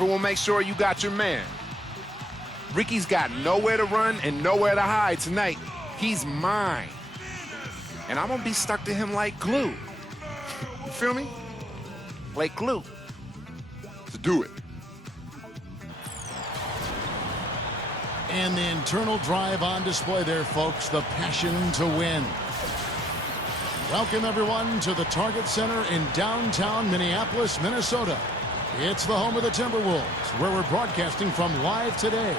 Everyone make sure you got your man. Ricky's got nowhere to run and nowhere to hide tonight. He's mine. And I'm gonna be stuck to him like glue. You feel me? Like glue. To do it. And the internal drive on display there, folks. The passion to win. Welcome, everyone, to the Target Center in downtown Minneapolis, Minnesota. It's the home of the Timberwolves, where we're broadcasting from live today.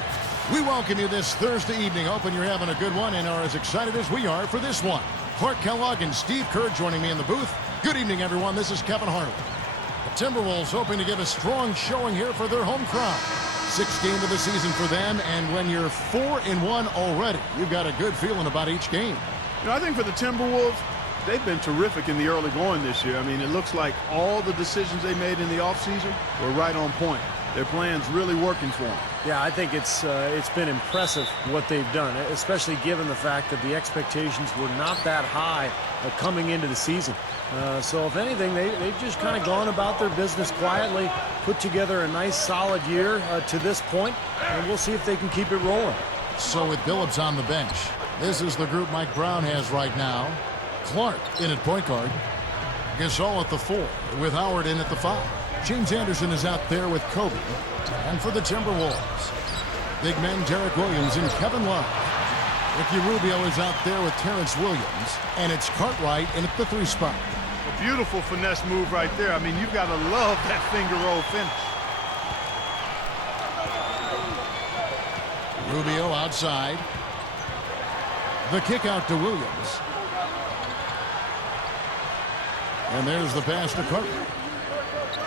We welcome you this Thursday evening. Hoping you're having a good one and are as excited as we are for this one. Clark Kellogg and Steve Kerr joining me in the booth. Good evening, everyone. This is Kevin Harlan. The Timberwolves hoping to give a strong showing here for their home crowd. 6th game of the season for them, and when you're 4-1 already, you've got a good feeling about each game. You know, I think for the Timberwolves, they've been terrific in the early going this year. I mean, it looks like all the decisions they made in the offseason were right on point. Their plan's really working for them. Yeah, I think it's been impressive what they've done, especially given the fact that the expectations were not that high coming into the season. So if anything, they've just kind of gone about their business quietly, put together a nice solid year to this point, and we'll see if they can keep it rolling. So with Billups on the bench, this is the group Mike Brown has right now. Clark in at point guard. Gasol at the 4 with Howard in at the 5. James Anderson is out there with Kobe. And for the Timberwolves, big men Derek Williams and Kevin Love. Ricky Rubio is out there with Terrence Williams. And it's Cartwright in at the 3 spot. A beautiful finesse move right there. I mean, you've got to love that finger roll finish. Rubio outside. The kick out to Williams. And there's the pass to Cartwright.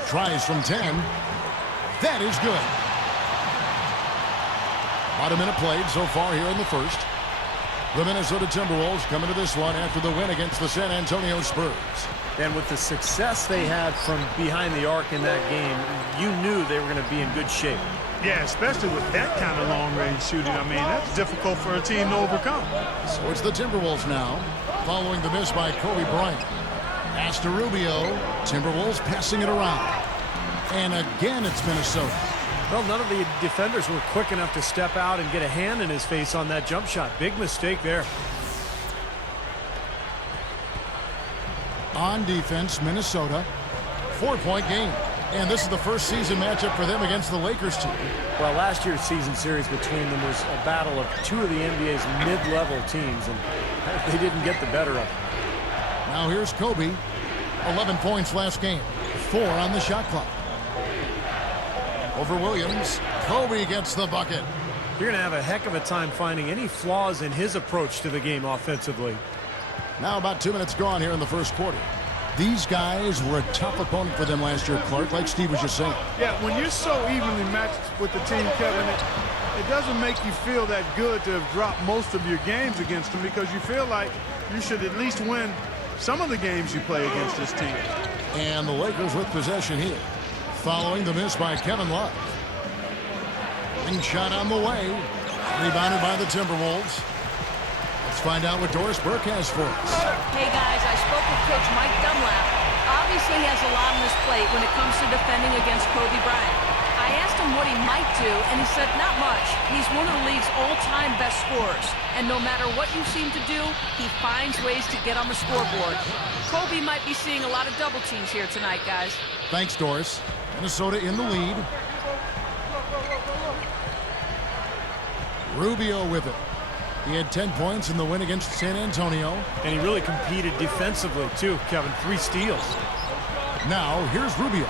Tries from 10. That is good. About a minute played so far here in the first. The Minnesota Timberwolves coming to this one after the win against the San Antonio Spurs. And with the success they had from behind the arc in that game, you knew they were going to be in good shape. Yeah, especially with that kind of long-range shooting. I mean, that's difficult for a team to overcome. So it's the Timberwolves now, following the miss by Kobe Bryant. Pass to Rubio. Timberwolves passing it around. And again, it's Minnesota. Well, none of the defenders were quick enough to step out and get a hand in his face on that jump shot. Big mistake there. On defense, Minnesota. 4-point game. And this is the first season matchup for them against the Lakers team. Well, last year's season series between them was a battle of 2 of the NBA's mid-level teams, and they didn't get the better of them. Now here's Kobe. 11 points last game. 4 on the shot clock. Over Williams. Kobe gets the bucket. You're going to have a heck of a time finding any flaws in his approach to the game offensively. Now about 2 minutes gone here in the first quarter. These guys were a tough opponent for them last year, Clark, like Steve was just saying. Yeah, when you're so evenly matched with the team, Kevin, it doesn't make you feel that good to have dropped most of your games against them because you feel like you should at least win some of the games you play against this team. And the Lakers with possession here, following the miss by Kevin Love. Wing shot on the way. Rebounded by the Timberwolves. Let's find out what Doris Burke has for us. Hey, guys, I spoke with Coach Mike Dunlap. Obviously, he has a lot on his plate when it comes to defending against Kobe Bryant. I asked him what he might do, and he said not much. He's one of the league's all-time best scorers, and no matter what you seem to do, he finds ways to get on the scoreboard. Kobe might be seeing a lot of double teams here tonight, guys. Thanks, Doris. Minnesota in the lead. Rubio with it. He had 10 points in the win against San Antonio. And he really competed defensively, too, Kevin. 3 steals. Now, here's Rubio.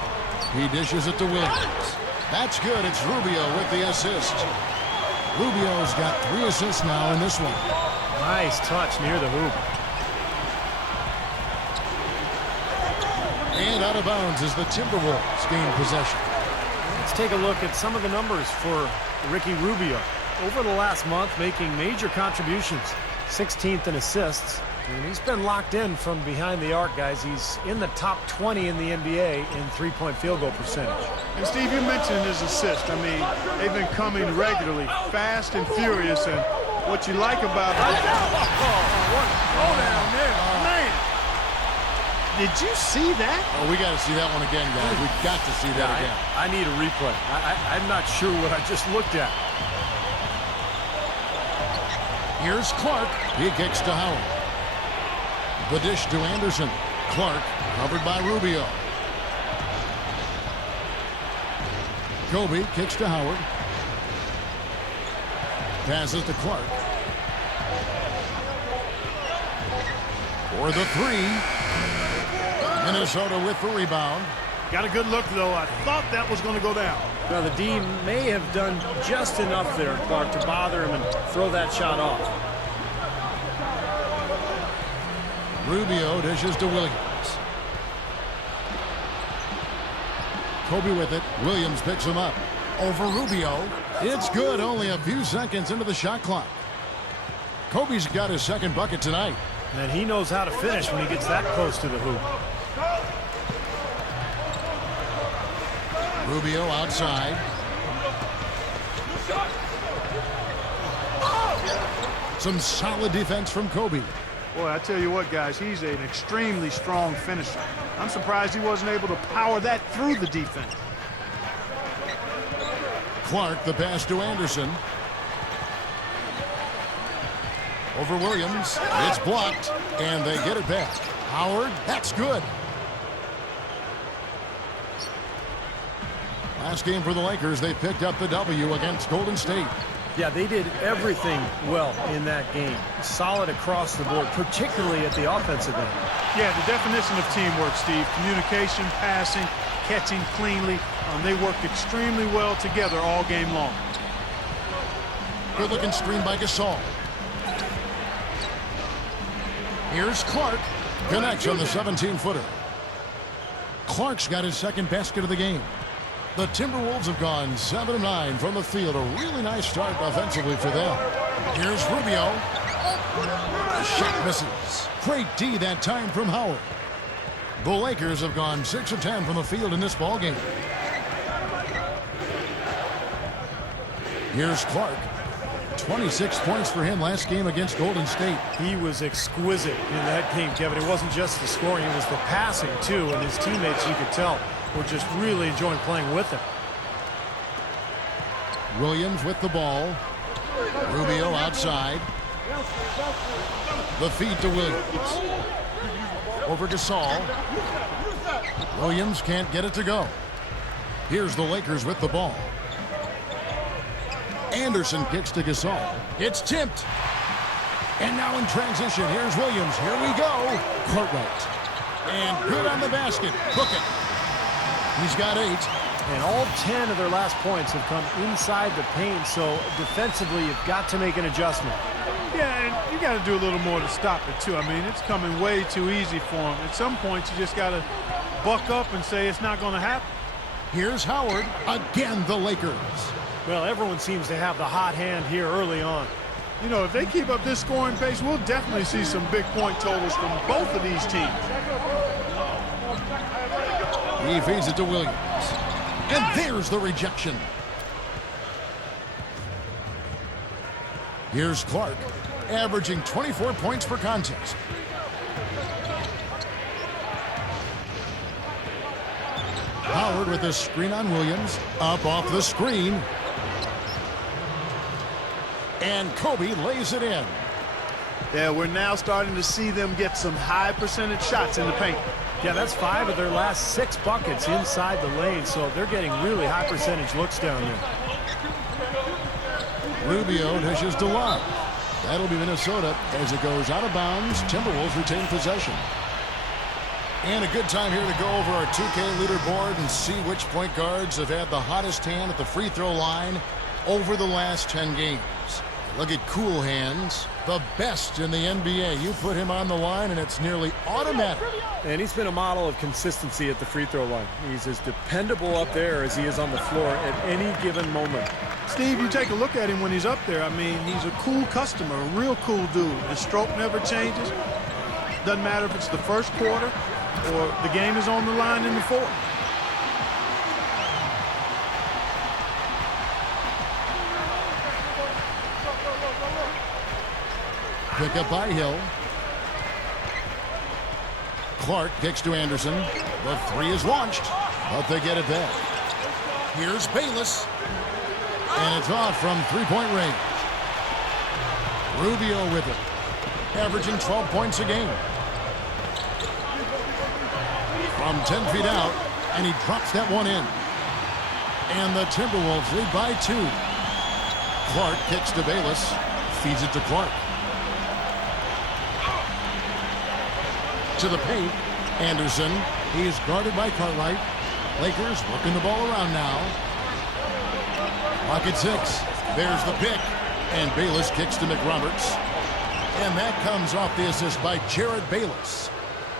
He dishes it to Williams. That's good. It's Rubio with the assist. Rubio's got 3 assists now in this one. Nice touch near the hoop. And out of bounds as the Timberwolves gain possession. Let's take a look at some of the numbers for Ricky Rubio. Over the last month, making major contributions. 16th in assists. And he's been locked in from behind the arc, guys. He's in the top 20 in the NBA in 3-point field goal percentage. And, Steve, you mentioned his assist. I mean, they've been coming regularly, fast and furious. And what you like about it... Oh, what a throw down there. Man! Did you see that? Oh, we got to see that one again, guys. We got to see that again. I need a replay. I'm not sure what I just looked at. Here's Clark. He kicks to Howard. The dish to Anderson. Clark covered by Rubio. Kobe kicks to Howard. Passes to Clark. For the three. Minnesota with the rebound. Got a good look, though. I thought that was going to go down. Well, the D may have done just enough there, Clark, to bother him and throw that shot off. Rubio dishes to Williams. Kobe with it. Williams picks him up. Over Rubio. It's good. Only a few seconds into the shot clock. Kobe's got his second bucket tonight. And he knows how to finish when he gets that close to the hoop. Rubio outside. Some solid defense from Kobe. Boy, I tell you what, guys, he's an extremely strong finisher. I'm surprised he wasn't able to power that through the defense. Clark, the pass to Anderson. Over Williams. It's blocked, and they get it back. Howard, that's good. Last game for the Lakers, they picked up the W against Golden State. Yeah, they did everything well in that game. Solid across the board, particularly at the offensive end. Yeah, the definition of teamwork, Steve. Communication, passing, catching cleanly. They worked extremely well together all game long. Good-looking screen by Gasol. Here's Clark. Connects on the 17-footer. Clark's got his second basket of the game. The Timberwolves have gone 7 of 9 from the field. A really nice start offensively for them. Here's Rubio. The shot misses. Great D that time from Howard. The Lakers have gone 6 of 10 from the field in this ballgame. Here's Clark. 26 points for him last game against Golden State. He was exquisite in that game, Kevin. It wasn't just the scoring, it was the passing, too. And his teammates, you could tell, were just really enjoying playing with him. Williams with the ball. Rubio outside. The feed to Williams. Over Gasol. Williams can't get it to go. Here's the Lakers with the ball. Anderson kicks to Gasol. It's tipped. And now in transition, here's Williams. Here we go. Cartwright. And good on the basket. Book it. He's got 8. And all 10 of their last points have come inside the paint, so defensively you've got to make an adjustment. Yeah, and you got to do a little more to stop it, too. I mean, it's coming way too easy for him. At some point, you just got to buck up and say it's not going to happen. Here's Howard. Again, the Lakers. Well, everyone seems to have the hot hand here early on. You know, if they keep up this scoring pace, we'll definitely see some big point totals from both of these teams. He feeds it to Williams. And there's the rejection. Here's Clark, averaging 24 points per contest. Howard with a screen on Williams. Up off the screen. And Kobe lays it in. Yeah, we're now starting to see them get some high percentage shots in the paint. Yeah, that's 5 of their last 6 buckets inside the lane, so they're getting really high percentage looks down there. Rubio dishes to Love. That'll be Minnesota as it goes out of bounds. Timberwolves retain possession. And a good time here to go over our 2K leaderboard and see which point guards have had the hottest hand at the free throw line over the last 10 games. Look at Cool Hands, the best in the NBA. You put him on the line and it's nearly automatic. And he's been a model of consistency at the free throw line. He's as dependable up there as he is on the floor at any given moment. Steve, you take a look at him when he's up there. I mean, he's a cool customer, a real cool dude. His stroke never changes. Doesn't matter if it's the first quarter or the game is on the line in the fourth. Pick up by Hill. Clark kicks to Anderson. The three is launched, but they get it back. Here's Bayless. And it's off from three-point range. Rubio with it, averaging 12 points a game. From 10 feet out, and he drops that one in. And the Timberwolves lead by 2. Clark kicks to Bayless, feeds it to Clark. To the paint, Anderson. He's guarded by Cartwright. Lakers working the ball around now. Pocket 6. There's the pick. And Bayless kicks to McRoberts. And that comes off the assist by Jared Bayless.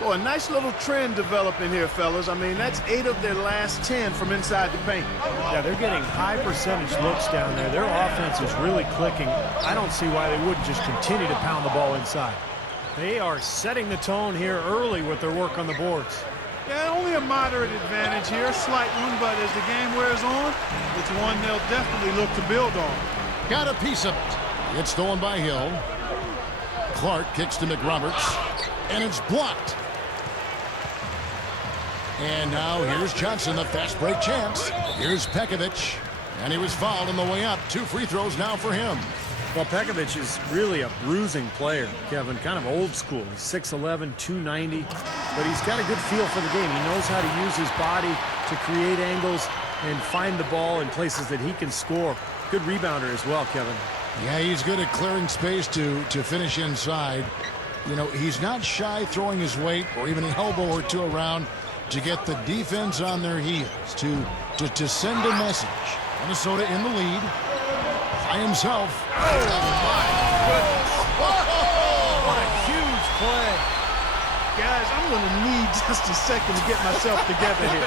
Boy, a nice little trend developing here, fellas. I mean, that's 8 of their last 10 from inside the paint. Yeah, they're getting high percentage looks down there. Their offense is really clicking. I don't see why they wouldn't just continue to pound the ball inside. They are setting the tone here early with their work on the boards. Yeah, only a moderate advantage here, a slight one, but as the game wears on, it's one they'll definitely look to build on. Got a piece of it. It's stolen by Hill. Clark kicks to McRoberts, and it's blocked. And now here's Johnson, the fast break chance. Here's Pekovic, and he was fouled on the way up. 2 free throws now for him. Well, Pekovic is really a bruising player, Kevin, kind of old school. He's 6'11", 290, but he's got a good feel for the game. He knows how to use his body to create angles and find the ball in places that he can score. Good rebounder as well, Kevin. Yeah, he's good at clearing space to finish inside. You know, he's not shy throwing his weight or even an elbow or two around to get the defense on their heels, to send a message. Minnesota in the lead. By himself. Oh, my goodness. What a huge play. Guys, I'm going to need just a second to get myself together here.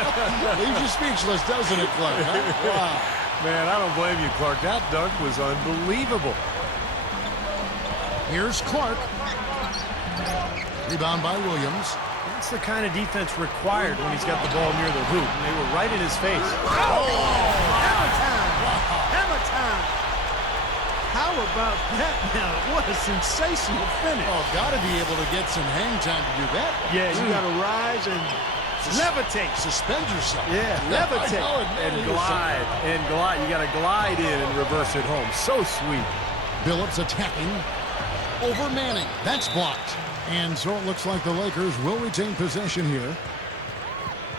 Leaves you speechless, doesn't it, Clark? Huh? Wow. Man, I don't blame you, Clark. That dunk was unbelievable. Here's Clark. Rebound by Williams. That's the kind of defense required when he's got the ball near the hoop. And they were right in his face. Oh, hammer time. Hammer time. How about that now? What a sensational finish. Oh, got to be able to get some hang time to do that. Yeah, you got to rise and levitate. Suspend yourself. Yeah, levitate. And glide. And glide. You got to glide in and reverse it home. So sweet. Billups attacking. Over Manning. That's blocked. And so it looks like the Lakers will retain possession here.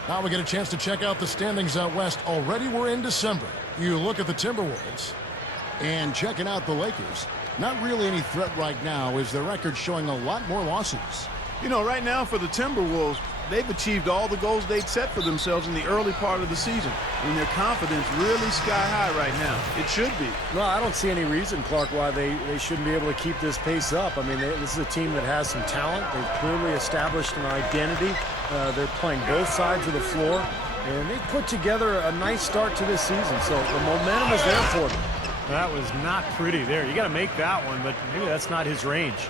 Now we get a chance to check out the standings out west. Already we're in December. You look at the Timberwolves and checking out the Lakers. Not really any threat right now, is their record showing a lot more losses. You know, right now for the Timberwolves, they've achieved all the goals they'd set for themselves in the early part of the season. And their confidence really sky high right now. It should be. Well, I don't see any reason, Clark, why they shouldn't be able to keep this pace up. I mean, this is a team that has some talent. They've clearly established an identity. They're playing both sides of the floor. And they've put together a nice start to this season. So the momentum is there for them. That was not pretty there. You got to make that one, but maybe that's not his range.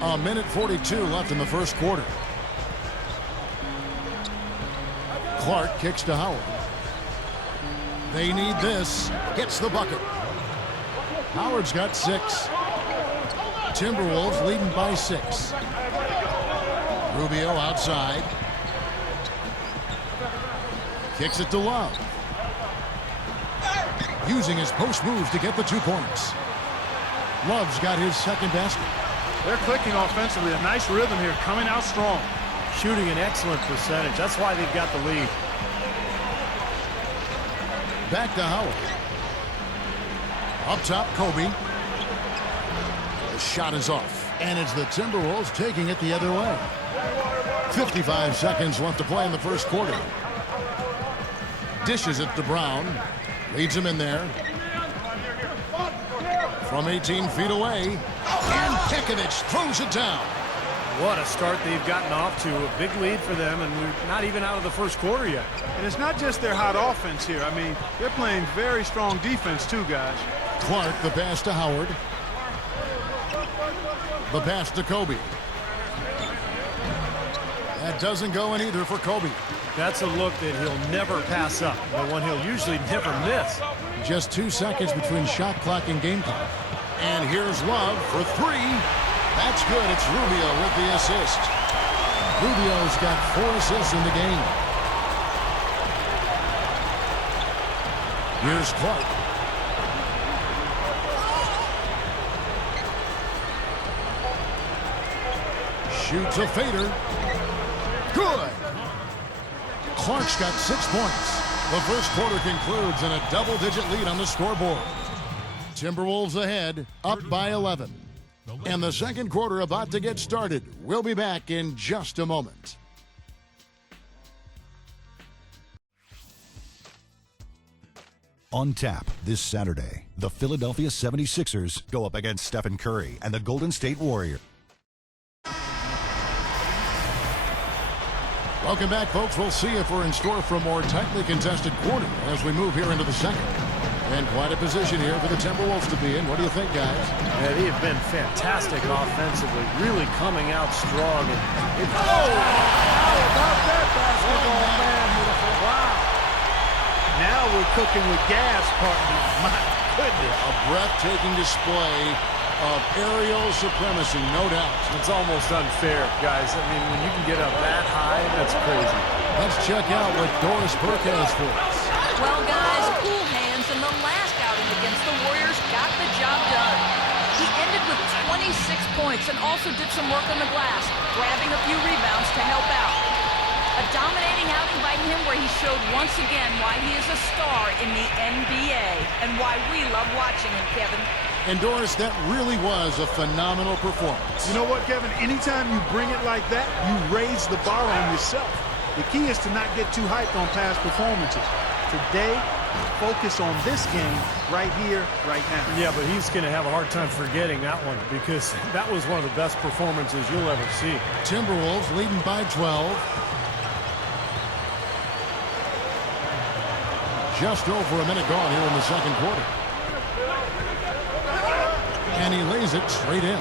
A minute 42 left in the first quarter. Clark kicks to Howard. They need this. Gets the bucket. Howard's got 6. Timberwolves leading by 6. Rubio outside. Kicks it to Love. Using his post moves to get the 2 points. Love's got his second basket. They're clicking offensively. A nice rhythm here, coming out strong. Shooting an excellent percentage. That's why they've got the lead. Back to Howard. Up top, Kobe. The shot is off. And it's the Timberwolves taking it the other way. 55 seconds left to play in the first quarter. Dishes it to Brown. Leads him in there. From 18 feet away. And Pekovic throws it down. What a start they've gotten off to. A big lead for them, and we're not even out of the first quarter yet. And it's not just their hot offense here. I mean, they're playing very strong defense too, guys. Clark, the pass to Howard. The pass to Kobe. That doesn't go in either for Kobe. That's a look that he'll never pass up. The one he'll usually never miss. Just 2 seconds between shot clock and game clock. And here's Love for 3. That's good. It's Rubio with the assist. Rubio's got 4 assists in the game. Here's Clark. Shoots a fader. Good. Clark's got 6 points. The first quarter concludes in a double-digit lead on the scoreboard. Timberwolves ahead, up by 11. And the second quarter about to get started. We'll be back in just a moment. On tap this Saturday, the Philadelphia 76ers go up against Stephen Curry and the Golden State Warriors. Welcome back, folks. We'll see if we're in store for a more tightly contested quarter as we move here into the second. And quite a position here for the Timberwolves to be in. What do you think, guys? Yeah, they have been fantastic offensively, really coming out strong. How about that basketball, man? Beautiful. Wow. Now we're cooking with gas, partner. My goodness. A breathtaking display of aerial supremacy, no doubt. It's almost unfair, guys. I mean, when you can get up that high, that's crazy. Let's check out what Doris Burke has for us. Well, guys, cool hands in the last outing against the Warriors got the job done. He ended with 26 points and also did some work on the glass, grabbing a few rebounds to help out. A dominating outing by him where he showed once again why he is a star in the NBA and why we love watching him, Kevin. And Doris, that really was a phenomenal performance. You know what, Kevin? Anytime you bring it like that, you raise the bar on yourself. The key is to not get too hyped on past performances. Today, focus on this game right here, right now. Yeah, but he's going to have a hard time forgetting that one because that was one of the best performances you'll ever see. Timberwolves leading by 12. Just over a minute gone here in the second quarter. And he lays it straight in.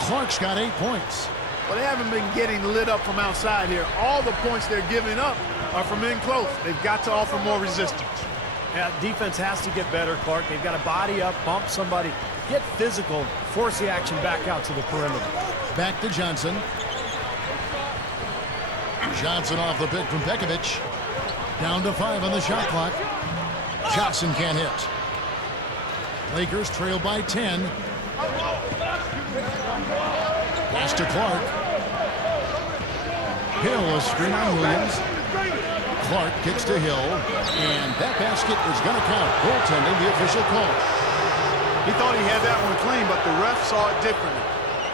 Clark's got 8 points. Well, they haven't been getting lit up from outside here. All the points they're giving up are from in close. They've got to offer more resistance. Yeah, defense has to get better, Clark. They've got to body up, bump somebody, get physical, force the action back out to the perimeter. Back to Johnson. Johnson off the pick from Pekovic. Down to 5 on the shot clock. Johnson can't hit. Lakers trail by 10. Pass to Clark. Hill a screen on Williams. Clark kicks to Hill. And that basket is going to count. Goaltending, the official call. He thought he had that one clean, but the ref saw it differently.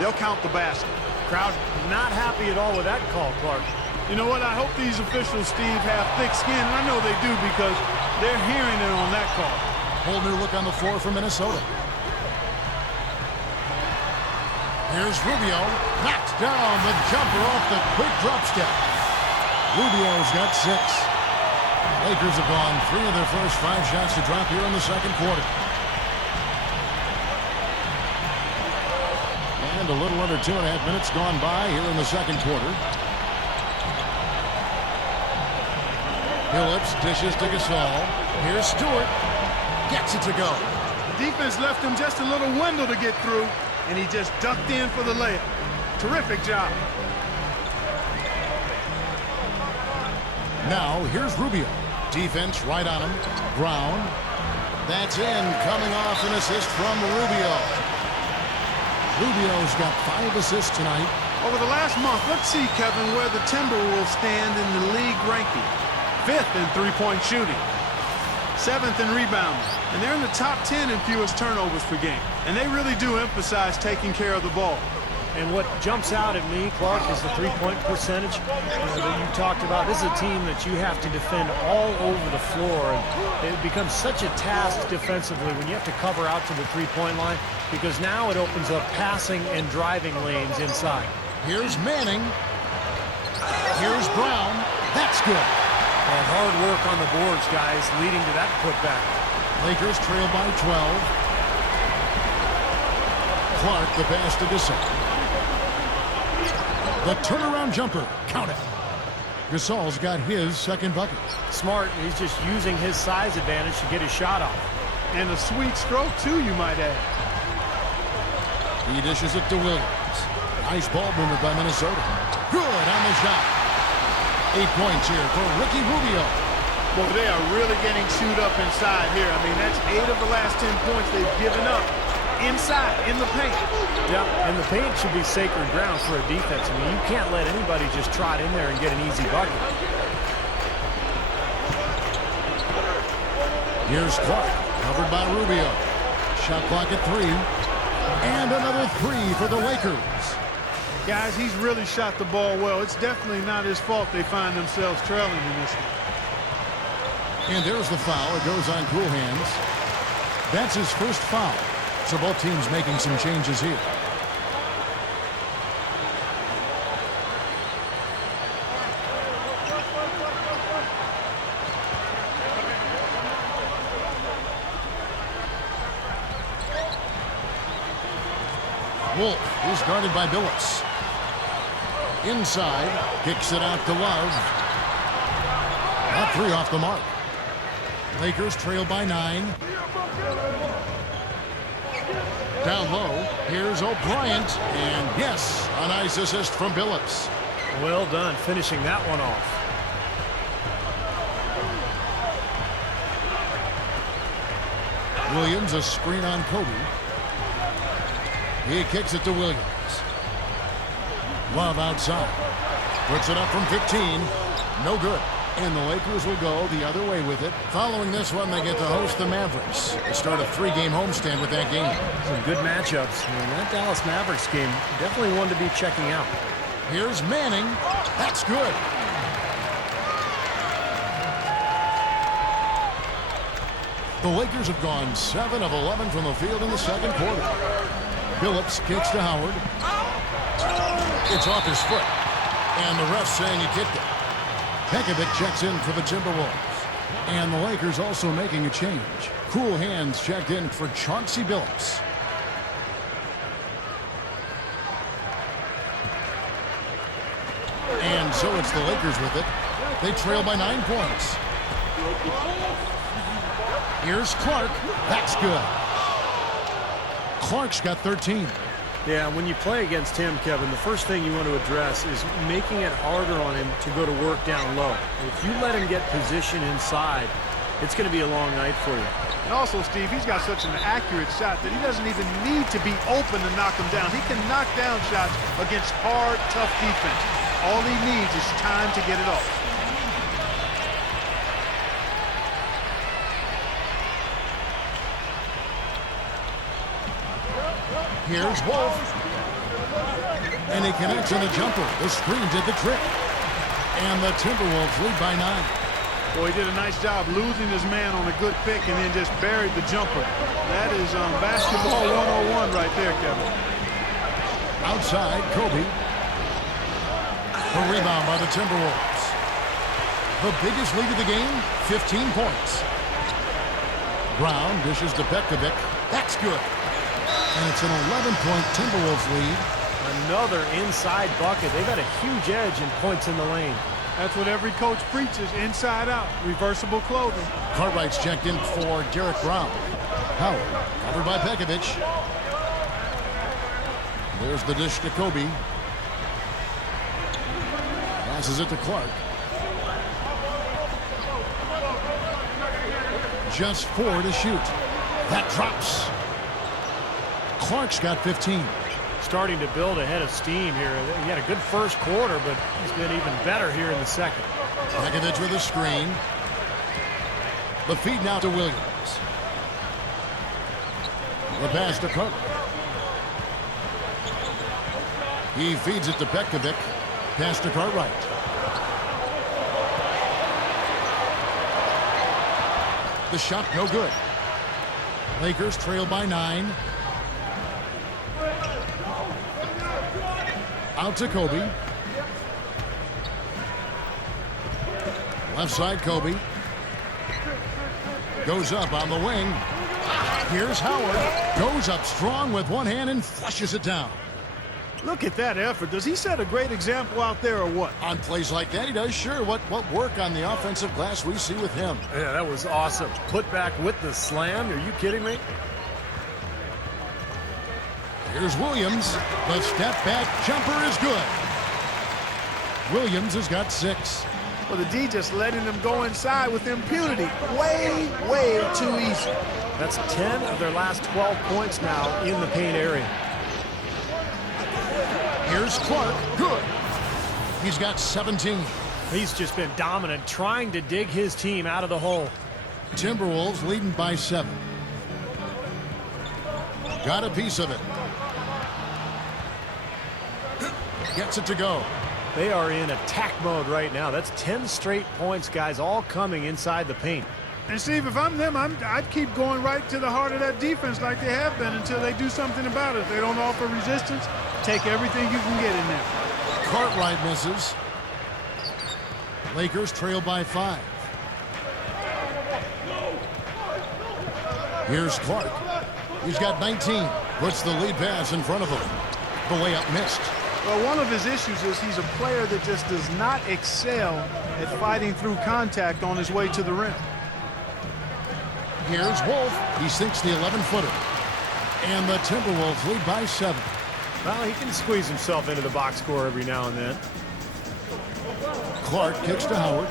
They'll count the basket. Crowd not happy at all with that call, Clark. You know what? I hope these officials, Steve, have thick skin. And I know they do because they're hearing it on that call. Whole new look on the floor for Minnesota. Here's Rubio. Knocks down the jumper off the quick drop step. Rubio's got 6. Lakers have gone 3 of their first 5 shots to drop here in the second quarter. And a little under 2.5 minutes gone by here in the second quarter. Phillips dishes to Gasol. Here's Stewart. Gets it to go. The defense left him just a little window to get through, and he just ducked in for the layup. Terrific job. Now, here's Rubio. Defense right on him. Brown. That's in, coming off an assist from Rubio. Rubio's got 5 assists tonight. Over the last month, let's see, Kevin, where the Timberwolves stand in the league ranking. 5th in three-point shooting. 7th in rebounding. And they're in the top 10 in fewest turnovers per game. And they really do emphasize taking care of the ball. And what jumps out at me, Clark, is the three-point percentage that you talked about. This is a team that you have to defend all over the floor. And it becomes such a task defensively when you have to cover out to the three-point line because now it opens up passing and driving lanes inside. Here's Manning. Here's Brown. That's good. And hard work on the boards, guys, leading to that putback. Lakers trail by 12. Clark the pass to Gasol. The turnaround jumper. Count it. Gasol's got his second bucket. Smart. He's just using his size advantage to get his shot off. And a sweet stroke, too, you might add. He dishes it to Williams. Nice ball movement by Minnesota. Good on the shot. 8 points here for Ricky Rubio. Well, they are really getting chewed up inside here. I mean, that's 8 of the last 10 points they've given up inside, in the paint. Yeah, and the paint should be sacred ground for a defense. I mean, you can't let anybody just trot in there and get an easy bucket. Here's Clark, covered by Rubio. Shot clock at 3. And another 3 for the Lakers. Guys, he's really shot the ball well. It's definitely not his fault they find themselves trailing in this one. And there's the foul. It goes on cool hands. That's his first foul. So both teams making some changes here. Wolf is guarded by Billups. Inside, kicks it out to Love. Not 3 off the mark. Lakers trail by 9. Down low, here's O'Bryant, and yes, a nice assist from Billups. Well done, finishing that one off. Williams, a screen on Kobe. He kicks it to Williams. Love outside. Puts it up from 15. No good. And the Lakers will go the other way with it. Following this one, they get to host the Mavericks. They start a 3-game homestand with that game. Some good matchups. I mean, that Dallas Mavericks game, definitely one to be checking out. Here's Manning. That's good. The Lakers have gone 7 of 11 from the field in the second quarter. Billups kicks to Howard. It's off his foot. And the ref saying he kicked it. Pekovic checks in for the Timberwolves. And the Lakers also making a change. Cool hands checked in for Chauncey Billups. And so it's the Lakers with it. They trail by 9 points. Here's Clark. That's good. Clark's got 13. Yeah, when you play against him, Kevin, the first thing you want to address is making it harder on him to go to work down low. If you let him get position inside, it's going to be a long night for you. And also, Steve, he's got such an accurate shot that he doesn't even need to be open to knock him down. He can knock down shots against hard, tough defense. All he needs is time to get it off. Here's Wolf. And he connects on the jumper. The screen did the trick. And the Timberwolves lead by 9. Boy, he did a nice job losing his man on a good pick and then just buried the jumper. That is basketball 101 right there, Kevin. Outside, Kobe. The rebound by the Timberwolves. The biggest lead of the game, 15 points. Brown dishes to Pekovic. That's good. And it's an 11-point Timberwolves lead. Another inside bucket. They've got a huge edge in points in the lane. That's what every coach preaches, inside out, reversible clothing. Cartwright's checked in for Derek Brown. Howard, covered by Pekovic. There's the dish to Kobe. Passes it to Clark. Just 4 to shoot. That drops. Clark's got 15. Starting to build a head of steam here. He had a good first quarter, but he's been even better here in the second. Pekovic with a screen. The feed now to Williams. The pass to Cook. He feeds it to Pekovic. Pass to Cartwright. The shot no good. Lakers trail by 9. Out to Kobe. Left side, Kobe. Goes up on the wing. Here's Howard. Goes up strong with one hand and flushes it down. Look at that effort. Does he set a great example out there or what? On plays like that, he does. Sure. What work on the offensive glass we see with him. Yeah, that was awesome. Put back with the slam. Are you kidding me? Here's Williams. The step-back jumper is good. Williams has got 6. Well, the D just letting them go inside with impunity. Way, way too easy. That's 10 of their last 12 points now in the paint area. Here's Clark. Good. He's got 17. He's just been dominant, trying to dig his team out of the hole. Timberwolves leading by 7. Got a piece of it. Gets it to go. They are in attack mode right now. That's 10 straight points, guys, all coming inside the paint. And Steve, if I'm them, I'd keep going right to the heart of that defense like they have been until they do something about it. If they don't offer resistance, take everything you can get in there. Cartwright misses. Lakers trail by 5. Here's Clark. He's got 19. Puts the lead pass in front of him. The layup missed. Well, one of his issues is he's a player that just does not excel at fighting through contact on his way to the rim. Here's Wolf. He sinks the 11-footer. And the Timberwolves lead by 7. Well, he can squeeze himself into the box score every now and then. Clark kicks to Howard.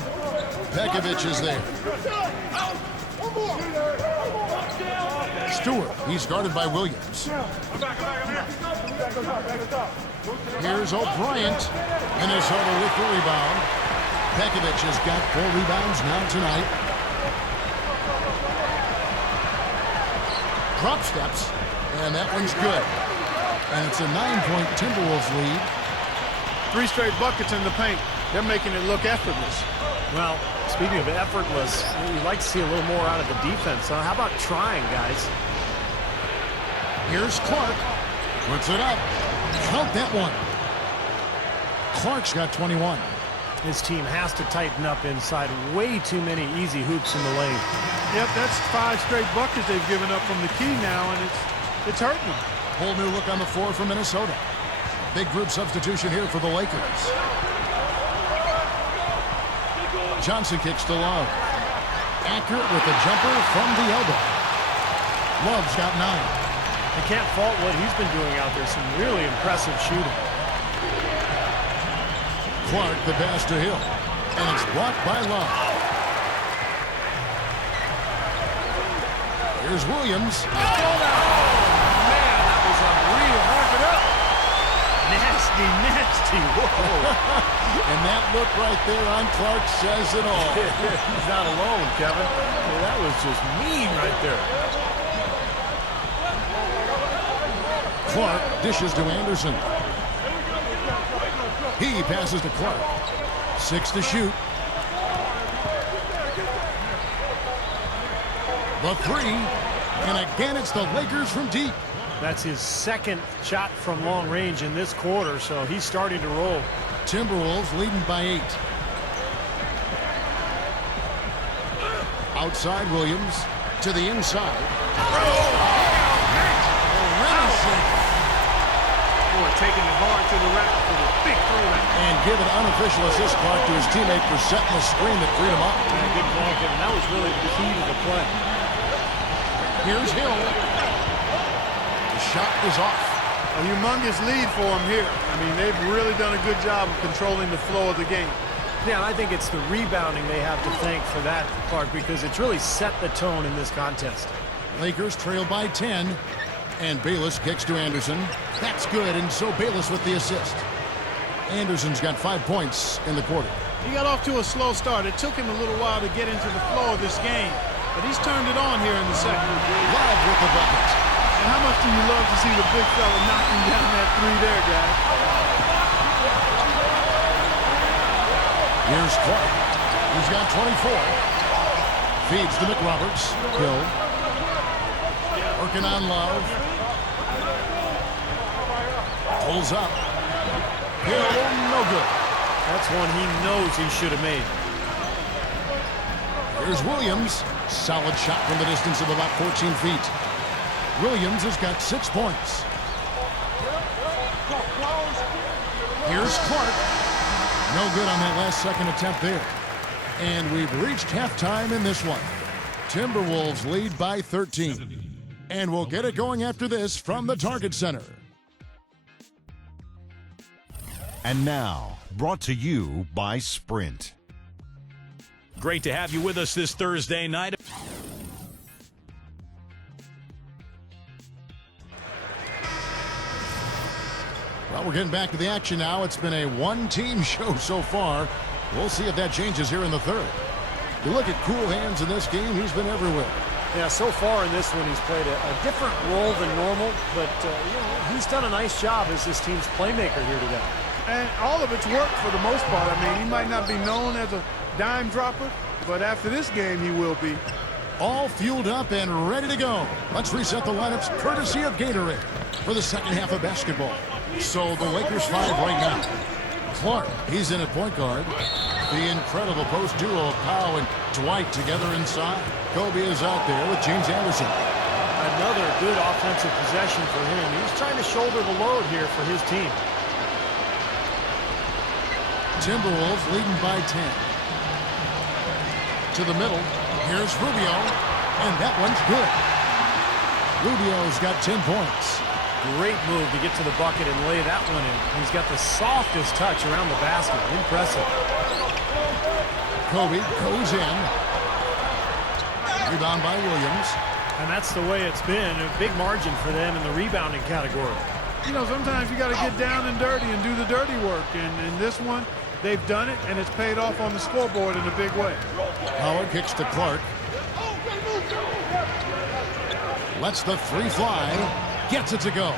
Pekovic is there. Stewart. He's guarded by Williams. Here's O'Bryant. Minnesota with the rebound. Pekovic has got 4 rebounds now tonight. Drop steps, and that one's good. And it's a 9-point Timberwolves lead. 3 straight buckets in the paint. They're making it look effortless. Well, speaking of effortless, you'd like to see a little more out of the defense. How about trying, guys? Here's Clark. Puts it up. Count that one. Clark's got 21. His team has to tighten up inside. Way too many easy hoops in the lane. Yep, that's 5 straight buckets they've given up from the key now, and it's hurting them. Whole new look on the floor for Minnesota. Big group substitution here for the Lakers. Johnson kicks to Love. Accurate with the jumper from the elbow. Love's got 9. You can't fault what he's been doing out there. Some really impressive shooting. Clark the pass to Hill. And it's blocked by Love. Here's Williams. Man, that was unreal. Mark it up. Nasty, nasty. Whoa. And that look right there on Clark says it all. He's not alone, Kevin. Well, that was just mean right there. Clark dishes to Anderson. He passes to Clark. 6 to shoot. The 3. And again, it's the Lakers from deep. That's his second shot from long range in this quarter, so he's starting to roll. Timberwolves leading by 8. Outside Williams to the inside. Boy, taking it hard to the rack for the big throwback. And give an unofficial assist Clark to his teammate for setting the screen that freed him up. Yeah, good call, Kevin. That was really the key to the play. Here's Hill. The shot is off. A humongous lead for them here. I mean, they've really done a good job of controlling the flow of the game. Yeah, and I think it's the rebounding they have to thank for that, Clark, because it's really set the tone in this contest. Lakers trail by 10. And Bayless kicks to Anderson. That's good, and so Bayless with the assist. Anderson's got 5 points in the quarter. He got off to a slow start. It took him a little while to get into the flow of this game, but he's turned it on here in the second. Love with the bucket. And how much do you love to see the big fella knocking down that 3 there, guys? Here's Clark. He's got 24. Feeds to McRoberts. Hill. Working on Love. Pulls up. Hill, no good. That's one he knows he should have made. Here's Williams. Solid shot from the distance of about 14 feet. Williams has got 6 points. Here's Clark. No good on that last second attempt there. And we've reached halftime in this one. Timberwolves lead by 13. And we'll get it going after this from the Target Center. And now, brought to you by Sprint. Great to have you with us this Thursday night. Well, we're getting back to the action now. It's been a one-team show so far. We'll see if that changes here in the third. You look at Cool Hands in this game, he's been everywhere. Yeah, so far in this one, he's played a different role than normal, but he's done a nice job as this team's playmaker here today. And all of it's worked for the most part. I mean, he might not be known as a dime dropper, but after this game, he will be. All fueled up and ready to go. Let's reset the lineups courtesy of Gatorade for the second half of basketball. So the Lakers 5 right now. Clark, he's in at point guard. The incredible post duo of Powell and Dwight together inside. Kobe is out there with James Anderson. Another good offensive possession for him. He's trying to shoulder the load here for his team. Timberwolves leading by 10. To the middle. Here's Rubio. And that one's good. Rubio's got 10 points. Great move to get to the bucket and lay that one in. He's got the softest touch around the basket. Impressive. Kobe goes in. Rebound by Williams. And that's the way it's been. A big margin for them in the rebounding category. You know, sometimes you got to get down and dirty and do the dirty work. And in this one, they've done it, and it's paid off on the scoreboard in a big way. Howard kicks to Clark. Lets the three fly. Gets it to go.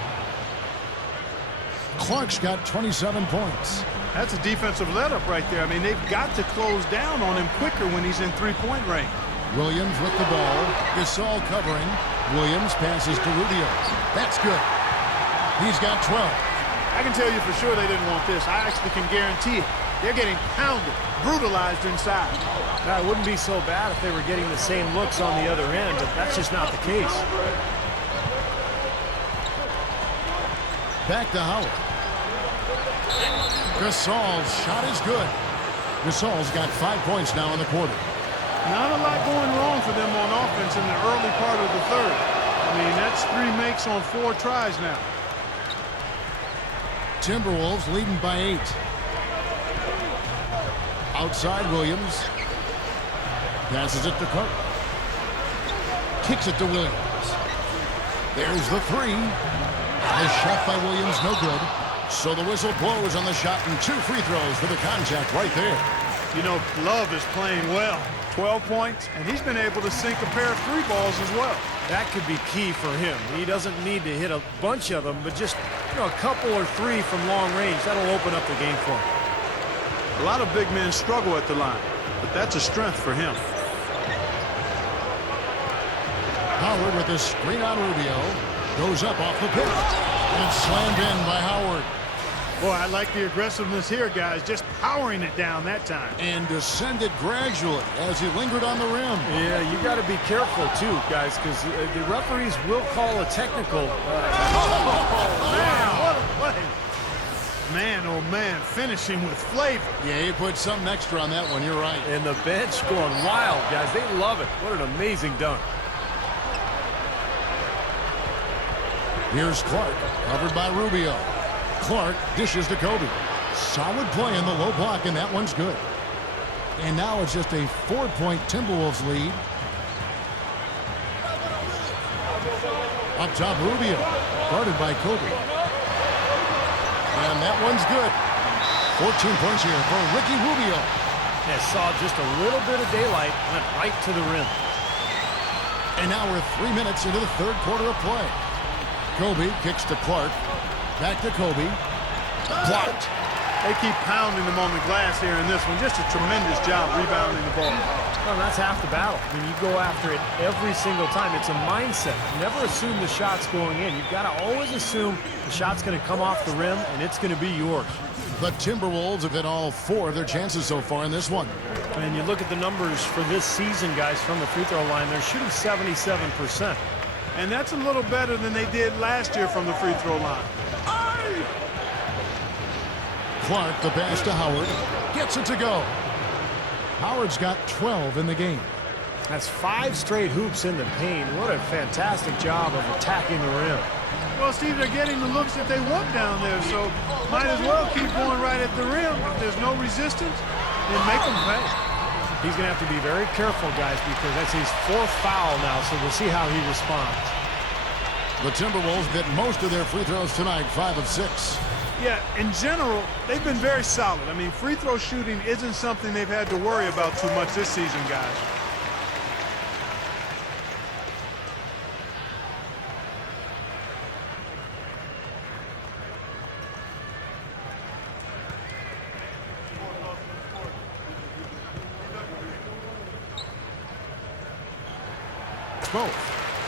Clark's got 27 points. That's a defensive let-up right there. I mean, they've got to close down on him quicker when he's in three-point range. Williams with the ball. Gasol covering. Williams passes to Rubio. That's good. He's got 12. I can tell you for sure they didn't want this. I actually can guarantee it. They're getting pounded, brutalized inside. Now, it wouldn't be so bad if they were getting the same looks on the other end, but that's just not the case. Back to Howard. Gasol's shot is good. Gasol's got 5 points now in the quarter. Not a lot going wrong for them on offense in the early part of the third. I mean, that's 3 makes on 4 tries now. Timberwolves leading by 8. Outside Williams. Passes it to Cook. Kicks it to Williams. There's the 3. The shot by Williams, no good. So the whistle blows on the shot and 2 free throws for the contact right there. You know, Love is playing well. 12 points, and he's been able to sink a pair of 3 balls as well. That could be key for him. He doesn't need to hit a bunch of them, but just a couple or 3 from long range. That'll open up the game for him. A lot of big men struggle at the line, but that's a strength for him. Howard with a screen on Rubio. Goes up off the pick. And slammed in by Howard. Boy, I like the aggressiveness here, guys. Just powering it down that time. And descended gradually as he lingered on the rim. Yeah, you got to be careful, too, guys, because the referees will call a technical. Man, what a play. Man, oh, man, finishing with flavor. Yeah, he put something extra on that one. You're right. And the bench going wild, guys. They love it. What an amazing dunk. Here's Clark, covered by Rubio. Clark dishes to Kobe. Solid play in the low block, and that one's good. And now it's just a 4-point Timberwolves lead. Up top, Rubio, guarded by Kobe. And that one's good. 14 points here for Ricky Rubio. Yeah, saw just a little bit of daylight, went right to the rim. And now we're 3 minutes into the third quarter of play. Kobe kicks to Clark. Back to Kobe. Blocked. They keep pounding them on the glass here in this one. Just a tremendous job rebounding the ball. Well, that's half the battle. I mean, you go after it every single time. It's a mindset. Never assume the shot's going in. You've got to always assume the shot's going to come off the rim, and it's going to be yours. The Timberwolves have hit all 4 of their chances so far in this one. And you look at the numbers for this season, guys, from the free throw line, they're shooting 77%. And that's a little better than they did last year from the free throw line. Clark, the pass to Howard. Gets it to go. Howard's got 12 in the game. That's 5 straight hoops in the paint. What a fantastic job of attacking the rim. Well, Steve, they're getting the looks that they want down there, so might as well keep going right at the rim. If there's no resistance, then make them pay. He's going to have to be very careful, guys, because that's his 4th foul now, so we'll see how he responds. The Timberwolves get most of their free throws tonight, 5 of 6. Yeah, in general, they've been very solid. I mean, free throw shooting isn't something they've had to worry about too much this season, guys. Both.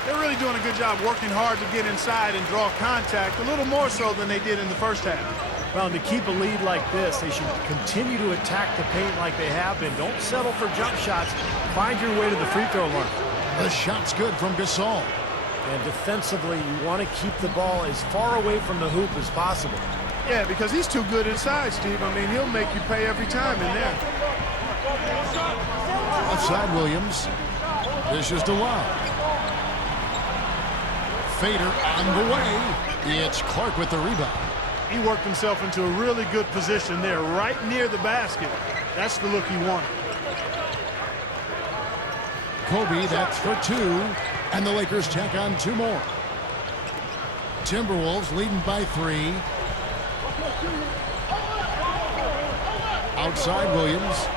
They're really doing a good job working hard to get inside and draw contact, a little more so than they did in the first half. Well, and to keep a lead like this, they should continue to attack the paint like they have been. Don't settle for jump shots. Find your way to the free throw line. The shot's good from Gasol. And defensively, you want to keep the ball as far away from the hoop as possible. Yeah, because he's too good inside, Steve. I mean, he'll make you pay every time in there. Left side, Williams. This is DeLove. Fader on the way. It's Clark with the rebound. He worked himself into a really good position there, right near the basket. That's the look he wanted. Kobe, that's for 2. And the Lakers tack on 2 more. Timberwolves leading by 3. Outside Williams.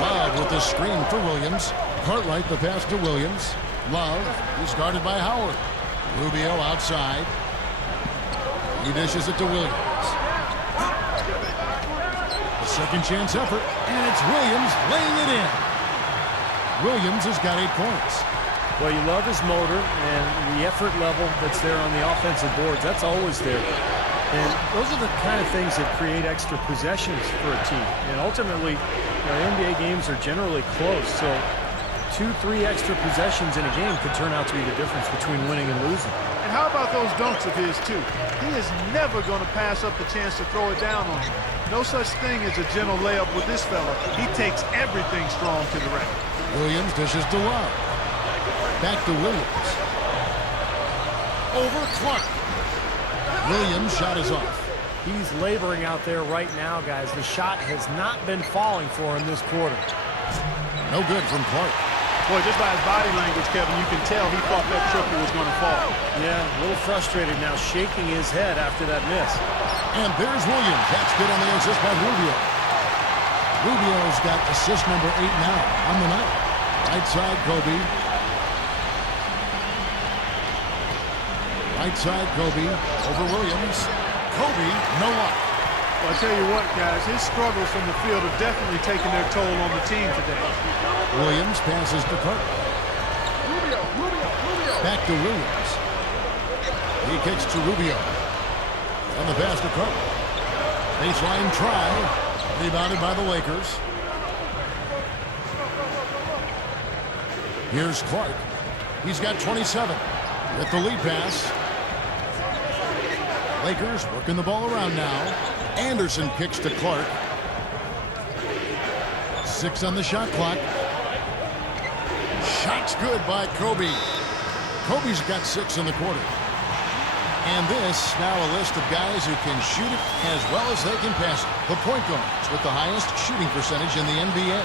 Love with the screen for Williams. Cartwright the pass to Williams. Love is guarded by Howard. Rubio outside. He dishes it to Williams. A second chance effort, and it's Williams laying it in. Williams has got 8 points. Well, you love his motor and the effort level that's there on the offensive boards. That's always there. And those are the kind of things that create extra possessions for a team. And ultimately, NBA games are generally close. So 2-3 extra possessions in a game could turn out to be the difference between winning and losing. And how about those dunks of his, too? He is never going to pass up the chance to throw it down on him. No such thing as a gentle layup with this fella. He takes everything strong to the rack. Williams dishes to Love. Back to Williams. Over Clark. Williams' shot is off. He's laboring out there right now, guys. The shot has not been falling for him this quarter. No good from Clark. Boy, just by his body language, Kevin, you can tell he thought that triple was going to fall. Yeah, a little frustrated now, shaking his head after that miss. And there's Williams. That's good on the assist by Rubio. Rubio's got assist number 8 now on the night. Right side, Kobe. Right side, Kobe. Over Williams. Kobe, no luck. Well, I'll tell you what, guys, his struggles from the field have definitely taken their toll on the team today. Williams passes to Clark. Back to Williams. He kicks to Rubio. On the pass to Clark. Baseline try. Rebounded by the Lakers. Here's Clark. He's got 27 with the lead pass. Lakers working the ball around now. Anderson kicks to Clark. 6 on the shot clock. Shot's good by Kobe. Kobe's got 6 in the quarter. And this, now a list of guys who can shoot it as well as they can pass it. The point guards with the highest shooting percentage in the NBA.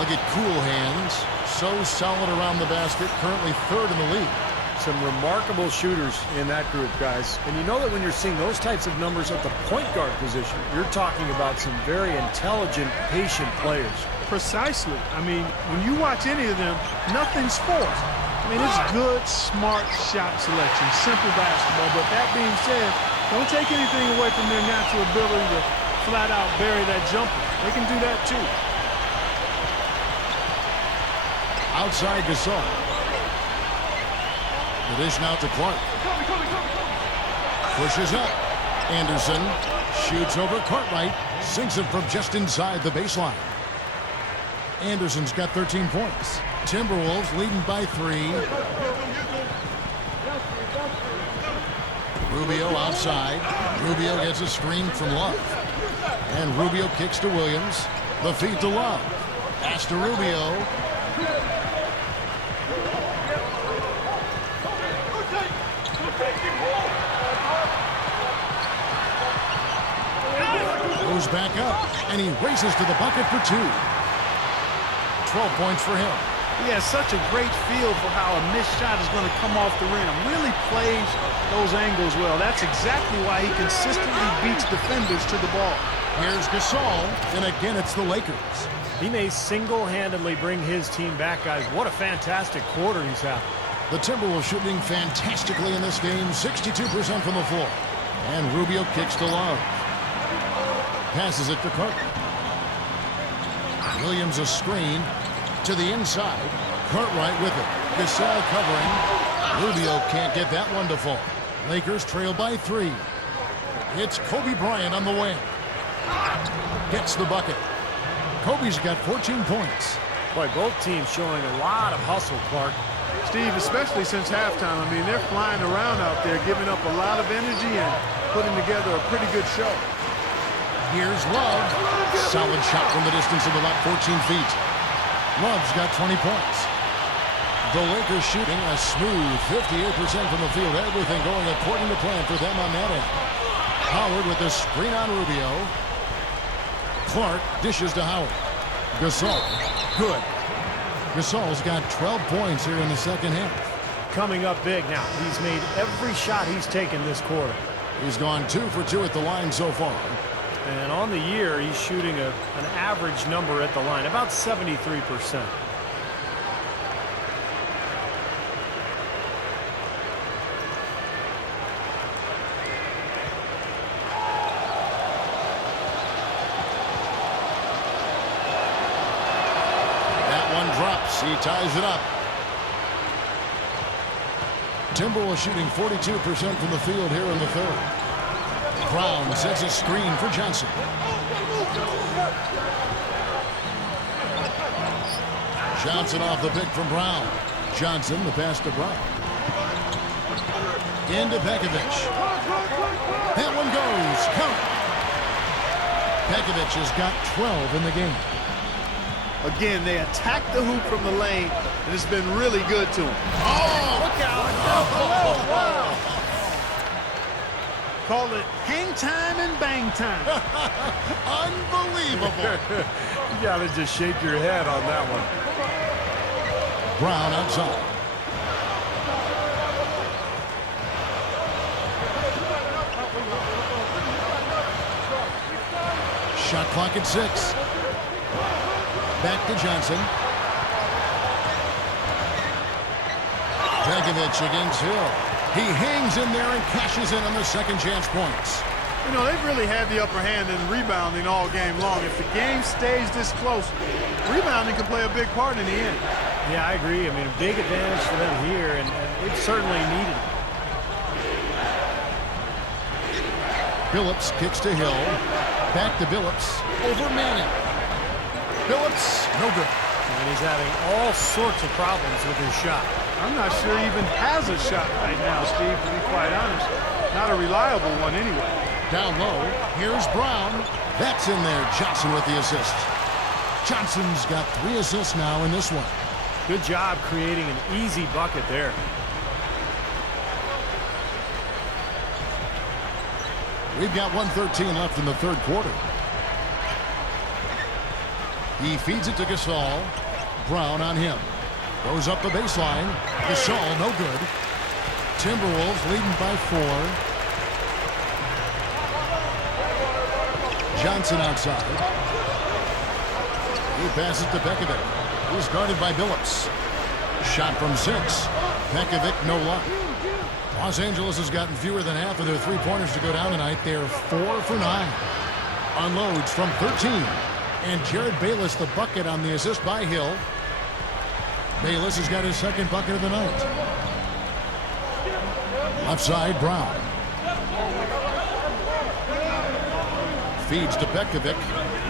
Look at Cool Hands. So solid around the basket, currently 3rd in the league. Some remarkable shooters in that group, guys. And you know that when you're seeing those types of numbers at the point guard position, you're talking about some very intelligent, patient players. Precisely. I mean, when you watch any of them, nothing's forced. I mean, it's good, smart shot selection, simple basketball. But that being said, don't take anything away from their natural ability to flat out bury that jumper. They can do that too. Outside Gasol. The dish now to Clark. Pushes up. Anderson shoots over Cartwright. Sinks it from just inside the baseline. Anderson's got 13 points. Timberwolves leading by 3. Rubio outside. Rubio gets a screen from Love. And Rubio kicks to Williams. The feed to Love. Pass to Rubio. Goes back up, and he races to the bucket for 2. 12 points for him. He has such a great feel for how a missed shot is going to come off the rim. Really plays those angles well. That's exactly why he consistently beats defenders to the ball. Here's Gasol, and again it's the Lakers. He may single-handedly bring his team back, guys. What a fantastic quarter he's had. The Timberwolves shooting fantastically in this game, 62% from the floor. And Rubio kicks to Love. Passes it to Carter. Williams a screen to the inside. Cartwright with it. Gasol covering. Rubio can't get that one to fall. Lakers trail by 3. It's Kobe Bryant on the wing. Gets the bucket. Kobe's got 14 points. Boy, both teams showing a lot of hustle, Clark. Steve, especially since halftime, I mean, they're flying around out there, giving up a lot of energy and putting together a pretty good show. Here's Love. Solid shot from the distance of about 14 feet. Love's got 20 points. The Lakers shooting a smooth 58% from the field. Everything going according to plan for them on that end. Howard with the screen on Rubio. Clark dishes to Howard. Gasol. Good. Gasol's got 12 points here in the second half. Coming up big now. He's made every shot he's taken this quarter. He's gone 2 for 2 at the line so far. And on the year, he's shooting an average number at the line, about 73%. Drops. He ties it up. Timberwolves shooting 42% from the field here in the third. Brown sets a screen for Johnson. Johnson off the pick from Brown. Johnson the pass to Brown. Into Pekovic. That one goes. Count. Pekovic has got 12 in the game. Again, they attack the hoop from the lane, and it's been really good to them. Oh, look out. Oh, wow. Call it hang time and bang time. Unbelievable. You got to just shake your head on that one. Brown outside. Shot clock at 6. Back to Johnson. Pekovic against Hill. He hangs in there and cashes in on the second chance points. You know, they've really had the upper hand in rebounding all game long. If the game stays this close, rebounding can play a big part in the end. Yeah, I agree. I mean, a big advantage for them here, and they've certainly needed it. Billups kicks to Hill. Back to Billups. Over Manning. Billups, no good. And he's having all sorts of problems with his shot. I'm not sure he even has a shot right now, Steve, to be quite honest. Not a reliable one anyway. Down low, here's Brown. That's in there. Johnson with the assist. Johnson's got 3 assists now in this one. Good job creating an easy bucket there. We've got 1:13 left in the third quarter. He feeds it to Gasol. Brown on him. Goes up the baseline. Gasol, no good. Timberwolves leading by 4. Johnson outside. He passes to Pekovic. He's guarded by Billups. Shot from 6. Pekovic, no luck. Los Angeles has gotten fewer than half of their three-pointers to go down tonight. They're 4 for 9. Unloads from 13. And Jared Bayless the bucket on the assist by Hill. Bayless has got his second bucket of the night. Left side, Brown. Feeds to Pekovic.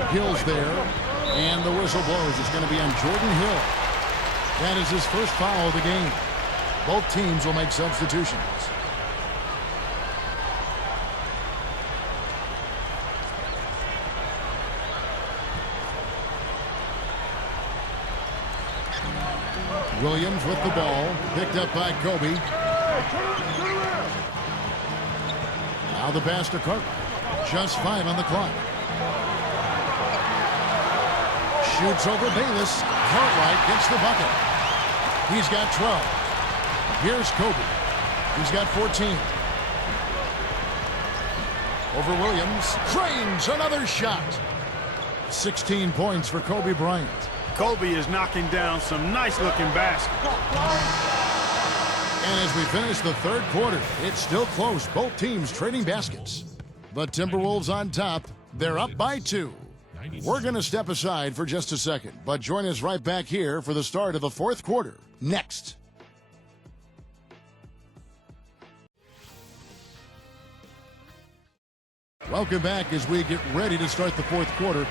Hill's there. And the whistle blows. It's going to be on Jordan Hill. That is his first foul of the game. Both teams will make substitutions. Williams with the ball, picked up by Kobe. Now the pass to Carter. Just 5 on the clock. Shoots over Bayless. Cartwright gets the bucket. He's got 12. Here's Kobe. He's got 14. Over Williams. Cranes another shot. 16 points for Kobe Bryant. Kobe is knocking down some nice-looking baskets. And as we finish the third quarter, it's still close. Both teams trading baskets. The Timberwolves on top. They're up by 2. We're going to step aside for just a second, but join us right back here for the start of the fourth quarter. Next. Welcome back as we get ready to start the fourth quarter.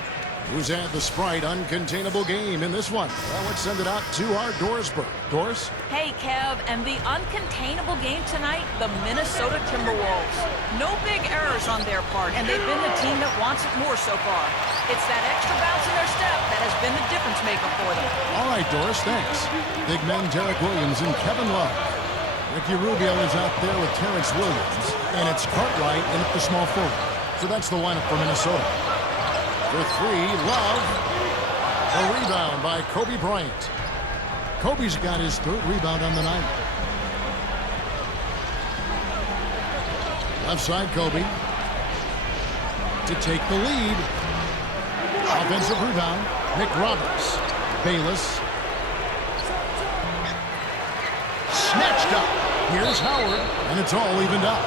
Who's had the Sprite uncontainable game in this one? Well, let's send it out to our Dorisburg. Doris? Hey, Kev, and the uncontainable game tonight, the Minnesota Timberwolves. No big errors on their part, and they've been the team that wants it more so far. It's that extra bounce in their step that has been the difference maker for them. All right, Doris, thanks. Big men Derek Williams and Kevin Love. Ricky Rubio is out there with Terrence Williams, and it's Cartwright in at the small forward. So that's the lineup for Minnesota. For 3, Love. A rebound by Kobe Bryant. Kobe's got his 3rd rebound on the night. Left side, Kobe. To take the lead. Offensive rebound, Nick Roberts. Bayless. Snatched up. Here's Howard, and it's all evened up.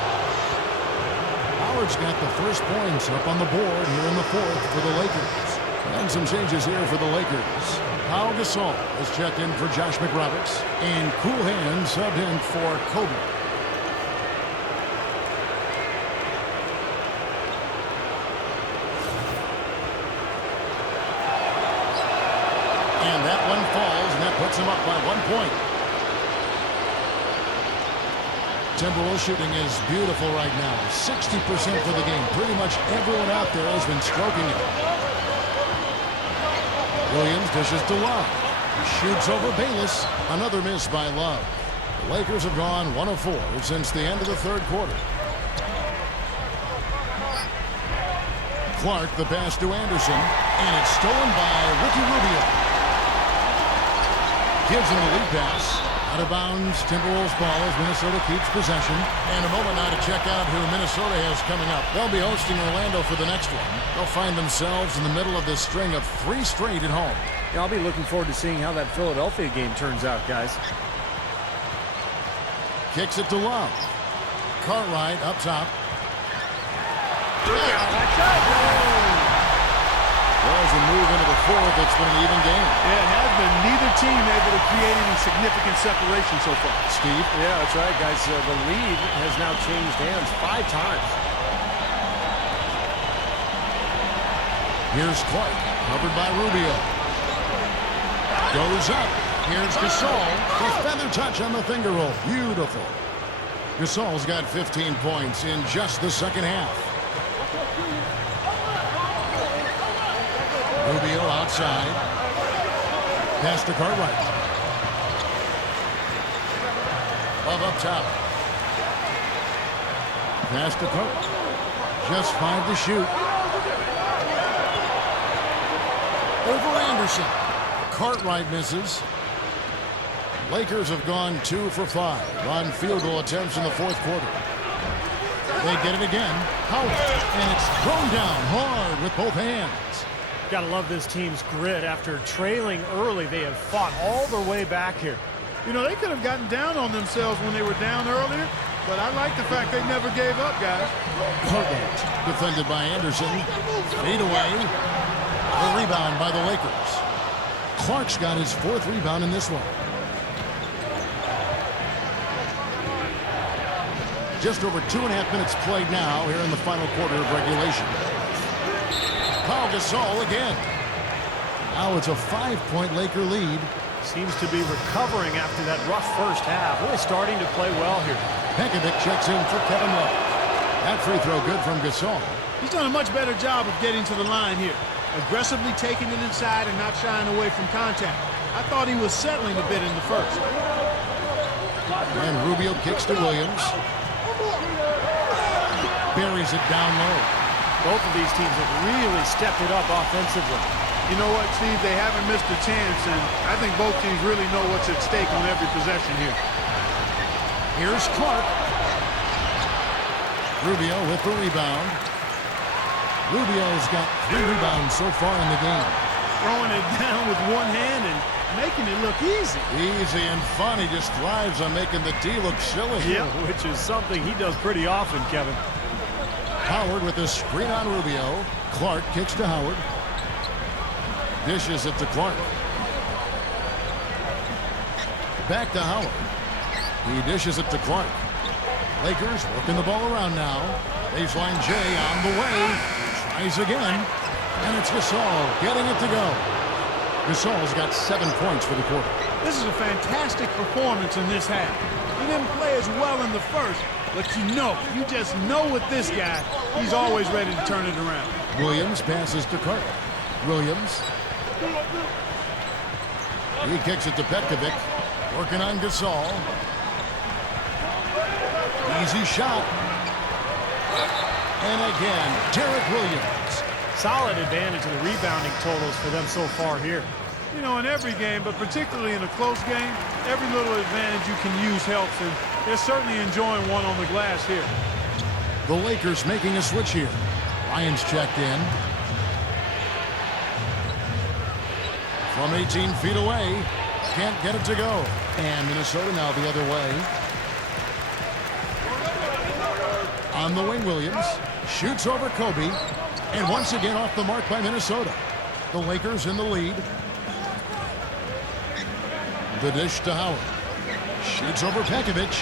Howard's got the first points up on the board here in the fourth for the Lakers. And some changes here for the Lakers. Pau Gasol is checked in for Josh McRoberts. And Cool Hand subbed in for Kobe. And that one falls, and that puts him up by 1 point. Timberwolves shooting is beautiful right now. 60% for the game. Pretty much everyone out there has been stroking it. Williams dishes to Love. Shoots over Bayless. Another miss by Love. The Lakers have gone 1 of 4 since the end of the third quarter. Clark the pass to Anderson. And it's stolen by Ricky Rubio. Gives him the lead pass. Out of bounds, Timberwolves ball as Minnesota keeps possession. And a moment now to check out who Minnesota has coming up. They'll be hosting Orlando for the next one. They'll find themselves in the middle of this string of 3 straight at home. Yeah, I'll be looking forward to seeing how that Philadelphia game turns out, guys. Kicks it to Love. Cartwright up top. Well, as we move into the fourth, it's been an even game. Yeah, it has been. Neither team able to create any significant separation so far. Steve? Yeah, that's right, guys. The lead has now changed hands 5 times. Here's Clark, covered by Rubio. Goes up. Here's Gasol. The feather touch on the finger roll. Beautiful. Gasol's got 15 points in just the second half. Rubio outside. Pass to Cartwright. Love up top. Pass to Cook. Just 5 to shoot. Over Anderson. Cartwright misses. Lakers have gone 2 for 5 on field goal attempts in the fourth quarter. They get it again. Howard. And it's thrown down hard with both hands. Gotta love this team's grit. After trailing early, they have fought all their way back here. You know, they could have gotten down on themselves when they were down earlier, but I like the fact they never gave up, guys. Cartwright defended by Anderson. Fade away. The rebound by the Lakers. Clark's got his 4th rebound in this one. Just over 2.5 minutes played now here in the final quarter of regulation. Pau Gasol again. Now it's a 5-point Laker lead. Seems to be recovering after that rough first half. Really starting to play well here. Pekovic checks in for Kevin Love. That free throw good from Gasol. He's done a much better job of getting to the line here. Aggressively taking it inside and not shying away from contact. I thought he was settling a bit in the first. And Rubio kicks to Williams. Buries it down low. Both of these teams have really stepped it up offensively. You know what, Steve? They haven't missed a chance, and I think both teams really know what's at stake on every possession here. Here's Clark. Rubio with the rebound. Rubio's got 3 rebounds so far in the game. Throwing it down with one hand and making it look easy. Easy and fun. He just thrives on making the D look silly. Yeah, which is something he does pretty often, Kevin. Howard with a screen on Rubio. Clark kicks to Howard. Dishes it to Clark. Back to Howard. He dishes it to Clark. Lakers working the ball around now. Baseline J on the way. Tries again. And it's Gasol getting it to go. Gasol's got 7 points for the quarter. This is a fantastic performance in this half. He didn't play as well in the first, but you just know with this guy, he's always ready to turn it around. Williams passes to Carter. Williams. He kicks it to Petkovic. Working on Gasol. Easy shot. And again, Derek Williams. Solid advantage in the rebounding totals for them so far here. You know, in every game, but particularly in a close game, every little advantage you can use helps, and they're certainly enjoying one on the glass here. The Lakers making a switch here. Ryan's checked in. From 18 feet away. Can't get it to go. And Minnesota now the other way. On the wing, Williams. Shoots over Kobe. And once again off the mark by Minnesota. The Lakers in the lead. The dish to Howard. Shoots over Petkovic.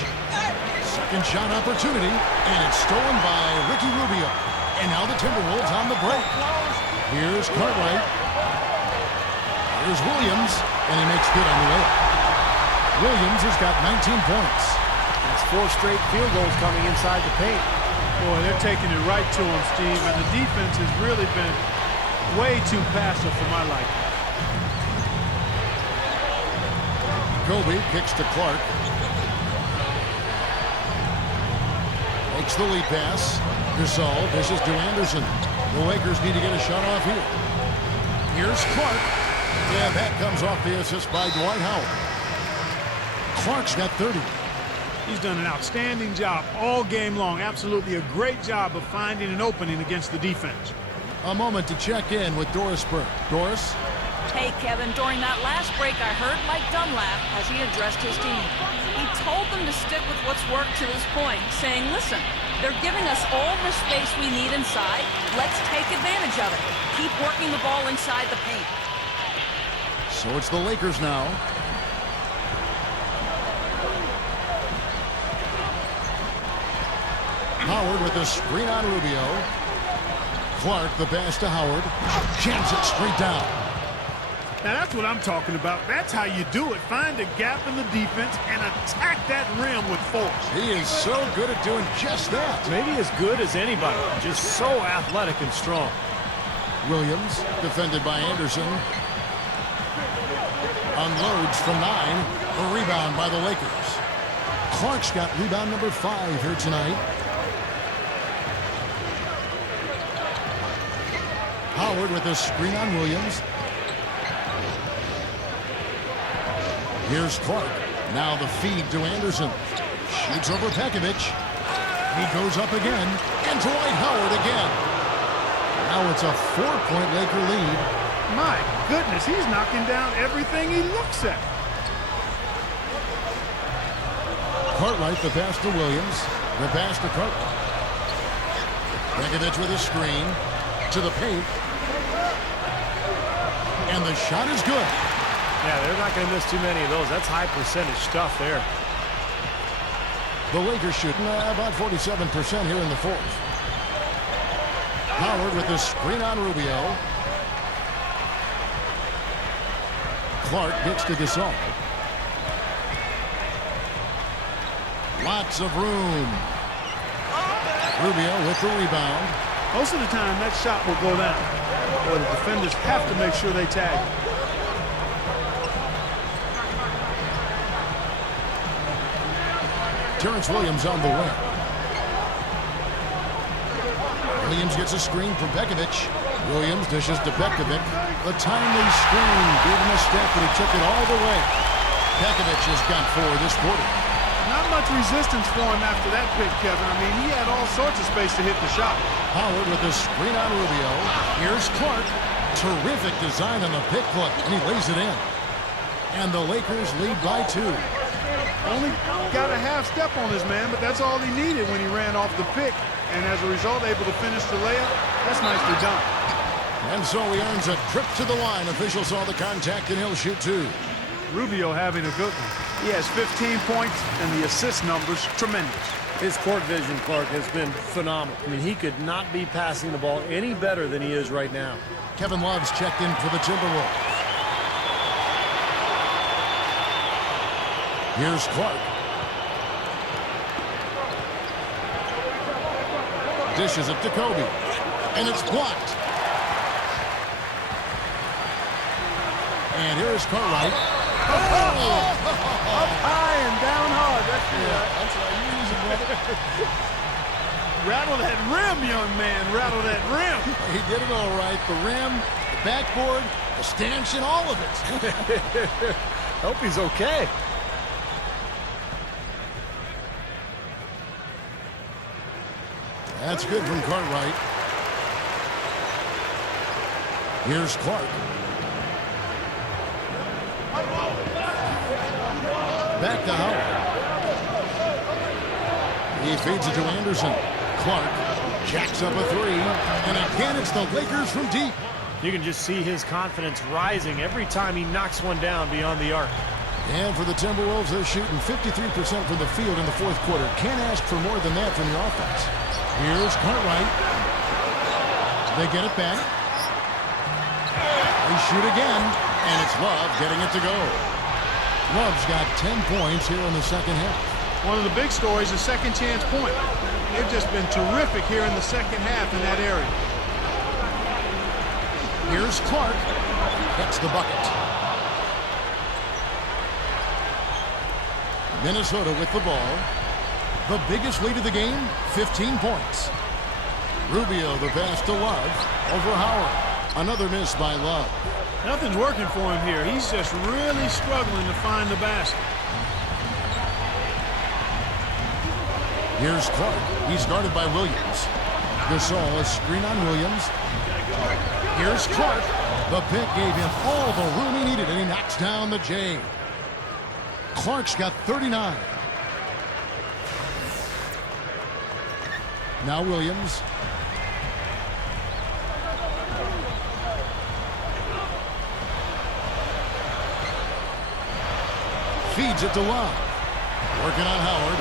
Second shot opportunity. And it's stolen by Ricky Rubio. And now the Timberwolves on the break. Here's Cartwright. Here's Williams. And he makes good on the way. Williams has got 19 points. That's 4 straight field goals coming inside the paint. Boy, they're taking it right to him, Steve, and the defense has really been way too passive for my liking. Kobe kicks to Clark. Makes the lead pass. Gasol dishes to Anderson. The Lakers need to get a shot off here. Here's Clark. And that comes off the assist by Dwight Howard. Clark's got 30. He's done an outstanding job all game long. Absolutely a great job of finding an opening against the defense. A moment to check in with Doris Burke. Doris? Hey, Kevin, during that last break, I heard Mike Dunlap as he addressed his team. He told them to stick with what's worked to this point, saying, listen, they're giving us all the space we need inside. Let's take advantage of it. Keep working the ball inside the paint. So it's the Lakers now. Howard with a screen on Rubio. Clark the pass to Howard. Jams it straight down. Now that's what I'm talking about. That's how you do it. Find a gap in the defense and attack that rim with force. He is so good at doing just that. Maybe as good as anybody. Just so athletic and strong. Williams defended by Anderson. Unloads from 9. A rebound by the Lakers. Clark's got rebound number 5 here tonight. Howard with a screen on Williams. Here's Clark. Now the feed to Anderson. Shoots over Petkovic. He goes up again. And Dwight Howard again. Now it's a 4-point Laker lead. My goodness, he's knocking down everything he looks at. Cartwright the pass to Williams. The pass to Cartwright. Petkovic with a screen. To the paint. And the shot is good. Yeah, they're not going to miss too many of those. That's high percentage stuff there. The Lakers shooting about 47% here in the fourth. Howard with the screen on Rubio. Clark gets to Gasol. Lots of room. Rubio with the rebound. Most of the time, that shot will go down. But the defenders have to make sure they tag it. Terrence Williams on the wing. Williams gets a screen from Pekovic. Williams dishes to Pekovic. The timely screen gave him a step, but he took it all the way. Pekovic has got 4 this quarter. Not much resistance for him after that pick, Kevin. I mean, he had all sorts of space to hit the shot. Howard with a screen on Rubio. Here's Clark. Terrific design on the pick play, and he lays it in. And the Lakers lead by 2. Only got a half step on his man, but that's all he needed when he ran off the pick. And as a result, able to finish the layup. That's nicely done. And so he earns a trip to the line. Officials saw the contact, and he'll shoot 2. Rubio having a good one. He has 15 points, and the assist numbers tremendous. His court vision, Clark, has been phenomenal. I mean, he could not be passing the ball any better than he is right now. Kevin Love's checked in for the Timberwolves. Here's Clark. Dishes it to Kobe. And it's blocked. And here's Cartwright. Up high and down hard. That's why you use it, brother. Rattle that rim, young man. Rattle that rim. He did it all right. The rim, the backboard, the stanchion, all of it. Hope he's okay. That's good from Cartwright. Here's Clark. Back to Howard. He feeds it to Anderson. Clark jacks up a 3. And again, it's the Lakers from deep. You can just see his confidence rising every time he knocks one down beyond the arc. And for the Timberwolves, they're shooting 53% from the field in the 4th quarter. Can't ask for more than that from your offense. Here's Cartwright. They get it back. They shoot again, and it's Love getting it to go. Love's got 10 points here in the second half. One of the big stories is second chance point. They've just been terrific here in the second half in that area. Here's Clark. Gets the bucket. Minnesota with the ball. The biggest lead of the game, 15 points. Rubio, the pass to Love. Over Howard. Another miss by Love. Nothing's working for him here. He's just really struggling to find the basket. Here's Clark. He's guarded by Williams. Gasol, a screen on Williams. Here's Clark. The pick gave him all the room he needed, and he knocks down the J. Clark's got 39. Now Williams. Feeds it to Love. Working on Howard.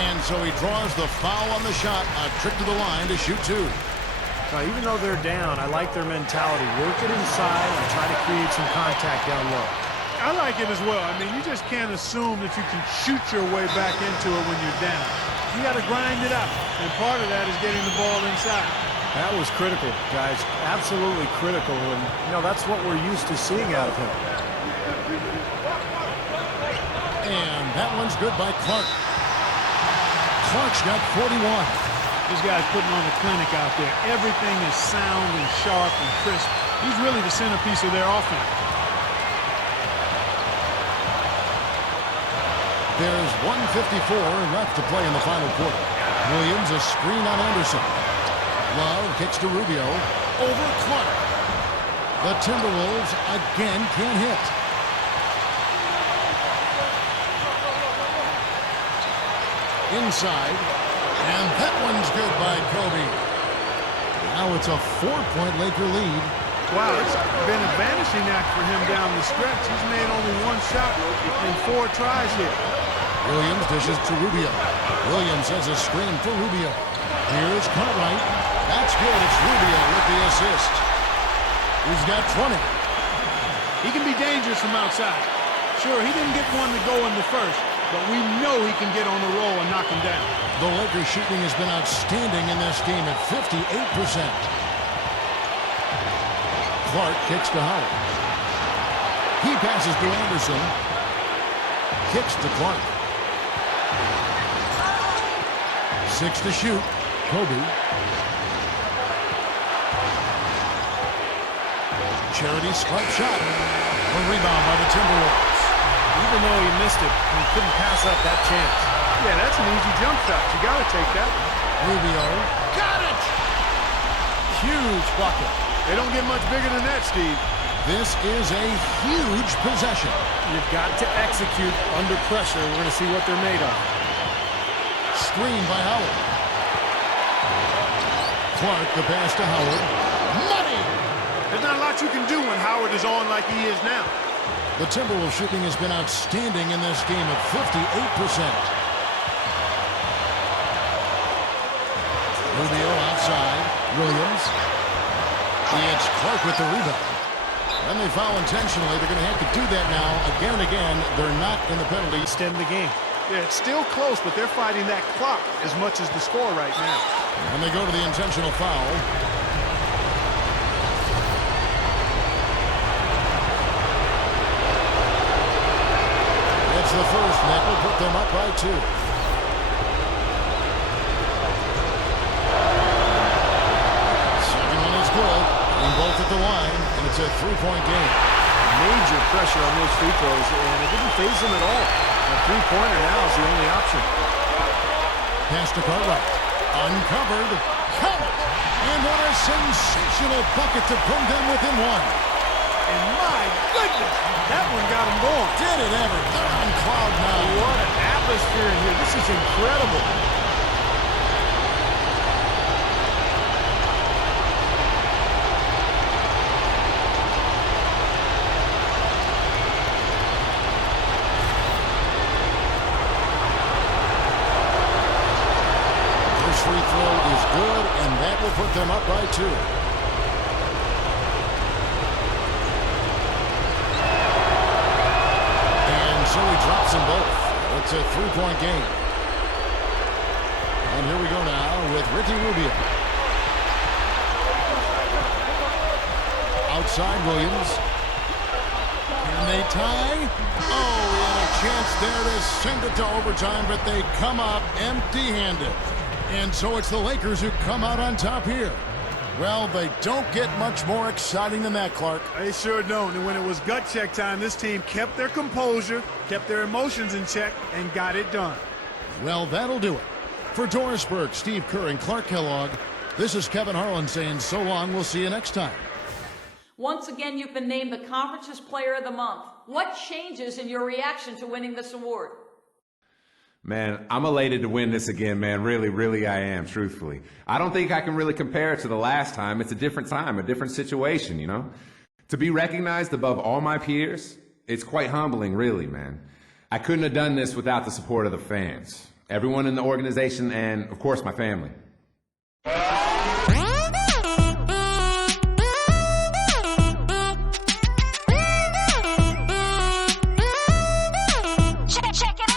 And so he draws the foul on the shot. A trip to the line to shoot 2. Even though they're down, I like their mentality. Work it inside and try to create some contact down low. I like it as well. I mean, you just can't assume that you can shoot your way back into it when you're down. You got to grind it out. And part of that is getting the ball inside. That was critical, guys. Absolutely critical. And, you know, that's what we're used to seeing out of him. And that one's good by Clark. Clark's got 41. This guy's putting on a clinic out there. Everything is sound and sharp and crisp. He's really the centerpiece of their offense. There's 1:54 left to play in the final quarter. Williams, a screen on Anderson. Love kicks to Rubio. Over Clark. The Timberwolves again can't hit. Inside. And that one's good by Kobe. Now it's a 4-point Laker lead. Wow, it's been a vanishing act for him down the stretch. He's made only 1 shot in 4 tries here. Williams dishes to Rubio. Williams has a screen for Rubio. Here's Cartwright. That's good. It's Rubio with the assist. He's got 20. He can be dangerous from outside. Sure, he didn't get one to go in the first, but we know he can get on the roll and knock him down. The Lakers shooting has been outstanding in this game at 58%. Clark kicks to Howard. He passes to Anderson. Kicks to Clark. 6 to shoot. Kobe. Charity swipe shot. A rebound by the Timberwolves. Even though he missed it, he couldn't pass up that chance. Yeah, that's an easy jump shot. You got to take that. Rubio. Got it! Huge bucket. They don't get much bigger than that, Steve. This is a huge possession. You've got to execute under pressure. We're going to see what they're made of. Screen by Howard. Clark, the pass to Howard. Money! There's not a lot you can do when Howard is on like he is now. The Timberwolves shooting has been outstanding in this game at 58%. Rubio outside. Williams. It's Clark with the rebound. And they foul intentionally. They're going to have to do that now again and again. They're not in the penalty. Extend the game. Yeah, it's still close, but they're fighting that clock as much as the score right now. And they go to the intentional foul. It's the first, and that will put them up by 2. Second one is good. And both at the line, and it's a 3-point game. Major pressure on those free throws, and it didn't faze them at all. A three-pointer now is the only option. Pass to Cartwright. Uncovered. Count it! And what a sensational bucket to bring them within 1. And my goodness, that one got him going. Did it ever? They're on cloud now. What an atmosphere in here. This is incredible. First free throw is good, and that will put them up by 2. So he drops them both. It's a 3-point game. And here we go now with Ricky Rubio. Outside Williams. Can they tie? Oh, he had a chance there to send it to overtime, but they come up empty-handed. And so it's the Lakers who come out on top here. Well, they don't get much more exciting than that, Clark. They sure don't. And when it was gut check time, this team kept their composure, kept their emotions in check, and got it done. Well, that'll do it. For Doris Burke, Steve Kerr, and Clark Kellogg, this is Kevin Harlan saying so long. We'll see you next time. Once again, you've been named the Conference's Player of the Month. What changes in your reaction to winning this award? Man, I'm elated to win this again, man. Really, really I am, truthfully. I don't think I can really compare it to the last time. It's a different time, a different situation, you know? To be recognized above all my peers, it's quite humbling, really, man. I couldn't have done this without the support of the fans, everyone in the organization, and, of course, my family.